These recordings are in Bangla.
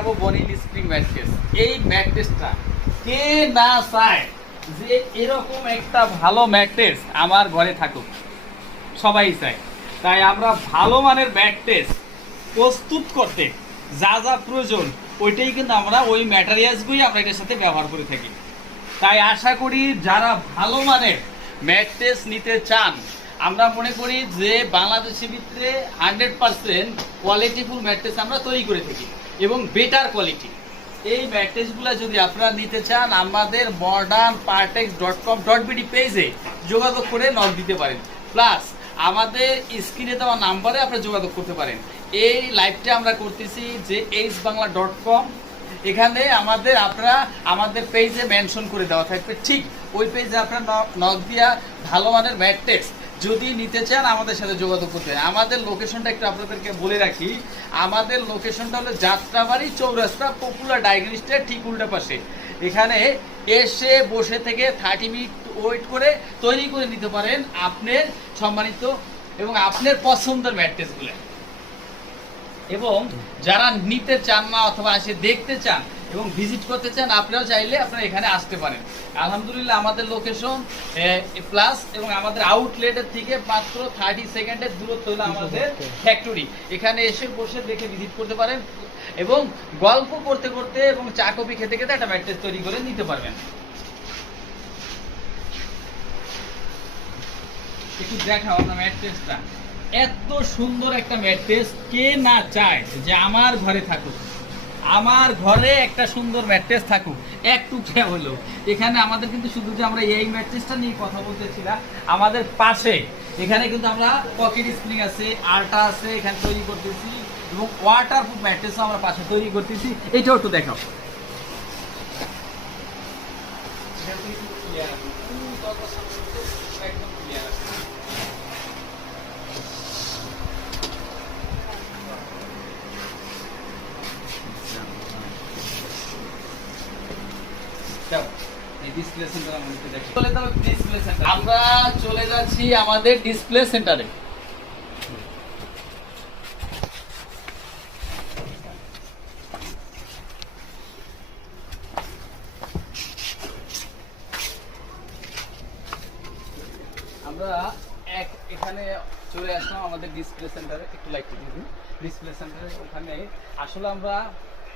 দেখাবো এই কে না চায় যে এরকম একটা ভালো আমার ঘরে থাকুক? সবাই চায়। তাই আমরা ভালো মানের প্রস্তুত করতে যা যা প্রয়োজন, ওইটাই কিন্তু আমরা ওই সাথে ব্যবহার করে থাকি। তাই আশা করি যারা ভালো মানের ম্যাট্রেস নিতে চান আমরা মনে করি যে বাংলাদেশের ভিতরে হান্ড্রেড পার্সেন্ট কোয়ালিটিফুল ম্যাট্রেস আমরা তৈরি করে থাকি এবং বেটার কোয়ালিটি এই ম্যাট্রেসগুলো যদি আপনারা নিতে চান, আমাদের modern Partex dot com dot BD পেজে যোগাযোগ করে নক দিতে পারেন। প্লাস আমাদের স্ক্রিনে দেওয়া নাম্বারে আপনারা যোগাযোগ করতে পারেন। এই লাইভটা আমরা করতেছি যে এইচ বাংলা ডট কম এখানে আমাদের আপনারা আমাদের পেজে মেনশন করে দেওয়া থাকবে। ঠিক ওই পেজে আপনারা নক দিয়া ভালো মানের ম্যাট্রেস যদি নিতে চান আমাদের সাথে যোগাযোগ করতে আমাদের লোকেশনটা একটু আপনাদেরকে বলে রাখি। আমাদের লোকেশনটা হলো যাত্রাবাড়ি চৌরাস্তা পপুলার ডায়াগনিস্টের ঠিক উল্টা পাশে। এখানে এসে বসে থেকে থার্টি মিনিট ওয়েট করে তৈরি করে নিতে পারেন আপনার সম্মানিত এবং আপনার পছন্দের ম্যাট্রেসগুলো। এবং যারা নিতে চান না অথবা এসে দেখতে চান এবং ভিজিট করতে চান আপনারাও চাইলে আপনারা এখানে আসতে পারেন। আলহামদুলিল্লাহ আমাদের লোকেশন প্লাস এবং আমাদের আউটলেটের থেকে মাত্র থার্টি সেকেন্ডের দূরত্ব হলো আমাদের ফ্যাক্টরি এখানে এসে বসে দেখে ভিজিট করতে পারেন এবং গল্প করতে করতে এবং চা কফি খেতে খেতে একটা ম্যাট্রেস তৈরি করে নিতে পারবেন। একটু দেখাও আপনার ম্যাট্রেসটা এত সুন্দর একটা ম্যাট্রেস কে না চায় যে আমার ঘরে থাকুক? আমার ঘরে একটা সুন্দর ম্যাট্রেস থাকুক, একটু খেয়ে হলো এখানে আমাদের কিন্তু শুধু যে আমরা এই ম্যাট্রেসটা নিয়ে কথা বলতেছিলাম আমাদের পাশে এখানে কিন্তু আমরা পকেট স্প্রিং আছে আলটা আছে, এখানে তৈরি করতেছি, এবং ওয়াটার প্রুফ ম্যাট্রেসও আমরা পাশে তৈরি করতেছি। এটাও একটু দেখাও। আমরা চলে যাচ্ছি আমাদের ডিসপ্লে সেন্টারে আমরা এক এখানে চলে আসলাম আমাদের ডিসপ্লে সেন্টারে একটু লাইট দিন ডিসপ্লে সেন্টারে ওখানে আসলে আমরা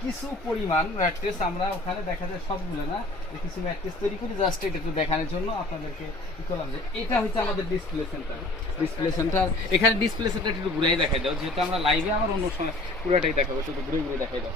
কিছু পরিমাণ ম্যাট্রেস আমরা ওখানে দেখা যায় সবগুলো না। কিছু ম্যাট্রেস তৈরি করি, জাস্ট এটা একটু দেখানোর জন্য আপনাদেরকে করলাম যে এটা হচ্ছে আমাদের ডিসপ্লে সেন্টার ডিসপ্লে সেন্টার এখানে ডিসপ্লে সেন্টার একটু ঘুরাই দেখাই দাও, যেহেতু আমরা লাইভে আমার অন্য সময় পুরোটাই দেখাবো, শুধু ঘুরে ঘুরে দেখাই দাও।